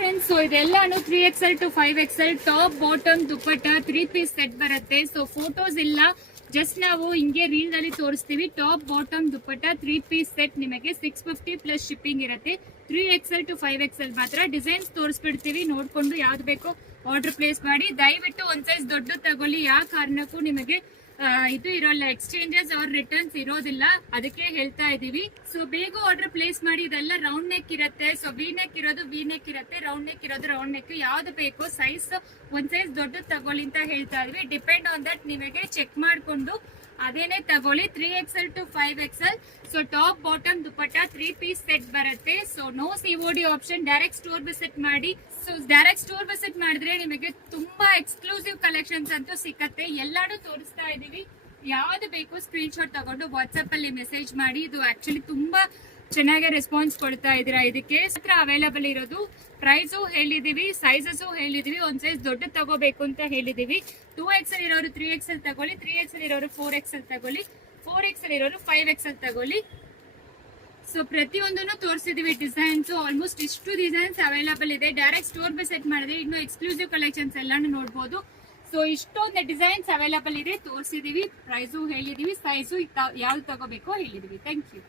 Friends, so ಇದೆಲ್ಲಾನು 3XL to 5XL top bottom dupatta 3 piece set ಬರುತ್ತೆ. So photos ಇಲ್ಲ, just ನಾವು ಹಿಂಗೆ ರೀಲ್ ಅಲ್ಲಿ ತೋರಿಸ್ತೀವಿ. Top bottom dupatta 3 piece set ನಿಮಗೆ 650 ಪ್ಲಸ್ ಶಿಪ್ಪಿಂಗ್ ಇರುತ್ತೆ. 3XL to 5XL ಮಾತ್ರ ಡಿಸೈನ್ಸ್ ತೋರಿಸ್ಬಿಡ್ತೀವಿ, ನೋಡ್ಕೊಂಡು ಯಾವ್ದು ಬೇಕೋ ಆರ್ಡರ್ ಪ್ಲೇಸ್ ಮಾಡಿ. ದಯವಿಟ್ಟು ಒಂದ್ ಸೈಜ್ ದೊಡ್ಡ ತಗೊಳ್ಳಿ, ಯಾವ ಕಾರಣಕ್ಕೂ ನಿಮಗೆ ಇದು ಇರೋಲ್ಲ, ಎಕ್ಸ್ಚೇಂಜಸ್ ಆರ್ ರಿಟರ್ನ್ಸ್ ಇರೋದಿಲ್ಲ, ಅದಕ್ಕೆ ಹೇಳ್ತಾ ಇದೀವಿ. ಸೊ ಬೇಗ ಆರ್ಡರ್ ಪ್ಲೇಸ್ ಮಾಡಿ. ಇದೆಲ್ಲ ರೌಂಡ್ ನೆಕ್ ಇರುತ್ತೆ. ಸೊ ವಿ ನೆಕ್ ಇರೋದು ವಿ ನೆಕ್ ಇರುತ್ತೆ, ರೌಂಡ್ ನೆಕ್ ಇರೋದು ರೌಂಡ್ ನೆಕ್. ಯಾವ್ದು ಬೇಕೋ ಸೈಜ್ ಒಂದ್ ಸೈಜ್ ದೊಡ್ಡ ತಗೊಳ್ಳಿ ಅಂತ ಹೇಳ್ತಾ ಇದ್ವಿ. ಡಿಪೆಂಡ್ ಆನ್ ದಟ್ ನಿಮಗೆ ಚೆಕ್ ಮಾಡ್ಕೊಂಡು ಅದೇನೆ ತಗೊಳ್ಳಿ. 3XL to 5XL. So top bottom dupatta 3 piece set ಬರುತ್ತೆ. So no COD option, direct store visit ಮಾಡಿ. ಸೊ ಡೈರೆಕ್ಟ್ ಸ್ಟೋರ್ ವಿಸಿಟ್ ಮಾಡಿದ್ರೆ ನಿಮಗೆ ತುಂಬಾ ಎಕ್ಸ್ಕ್ಲೂಸಿವ್ ಕಲೆಕ್ಷನ್ಸ್ ಅಂತೂ ಸಿಕ್ಕತ್ತೆ. ಎಲ್ಲಾನು ತೋರಿಸ್ತಾ ಇದೀವಿ. ಯಾವ್ದು ಬೇಕು ಸ್ಕ್ರೀನ್ ಶಾಟ್ ತಗೊಂಡು ವಾಟ್ಸ್ಆಪ್ ಅಲ್ಲಿ ಮೆಸೇಜ್ ಮಾಡಿ. ಇದು ಆಕ್ಚುಲಿ ತುಂಬಾ ಚೆನ್ನಾಗಿ ರೆಸ್ಪಾನ್ಸ್ ಕೊಡ್ತಾ ಇದೀರಾ. ಇದಕ್ಕೆ ಹತ್ರ ಅವೈಲಬಲ್ ಇರೋದು. ಪ್ರೈಸು ಹೇಳಿದೀವಿ, ಸೈಜಸ್ ಹೇಳಿದೀವಿ. ಒಂದ್ ಸೈಜ್ ದೊಡ್ಡ ತಗೋಬೇಕು ಅಂತ ಹೇಳಿದೀವಿ. 2XL ಇರೋರು 3XL ತಗೊಳ್ಳಿ, 3XL ಇರೋರು 4XL ತಗೊಳ್ಳಿ, 4XL ಇರೋರು 5XL ತಗೊಳ್ಳಿ. ಸೊ ಪ್ರತಿಯೊಂದನ್ನು ತೋರಿಸಿದೀವಿ ಡಿಸೈನ್ಸ್. ಆಲ್ಮೋಸ್ಟ್ ಇಷ್ಟು ಡಿಸೈನ್ಸ್ ಅವೈಲಬಲ್ ಇದೆ. ಡೈರೆಕ್ಟ್ ಸ್ಟೋರ್ ವಿಸಿಟ್ ಮಾಡಿದ್ರೆ ಇನ್ನು ಎಕ್ಸ್ಕ್ಲೂಸಿವ್ ಕಲೆಕ್ಷನ್ಸ್ ಎಲ್ಲಾನು ನೋಡಬಹುದು. ಸೊ ಇಷ್ಟೊಂದು ಡಿಸೈನ್ಸ್ ಅವೈಲಬಲ್ ಇದೆ, ತೋರಿಸಿದೀವಿ. ಪ್ರೈಸು ಹೇಳಿದೀವಿ, ಸೈಜು ಯಾವ್ದು ತಗೋಬೇಕೋ ಹೇಳಿದೀವಿ. Thank you.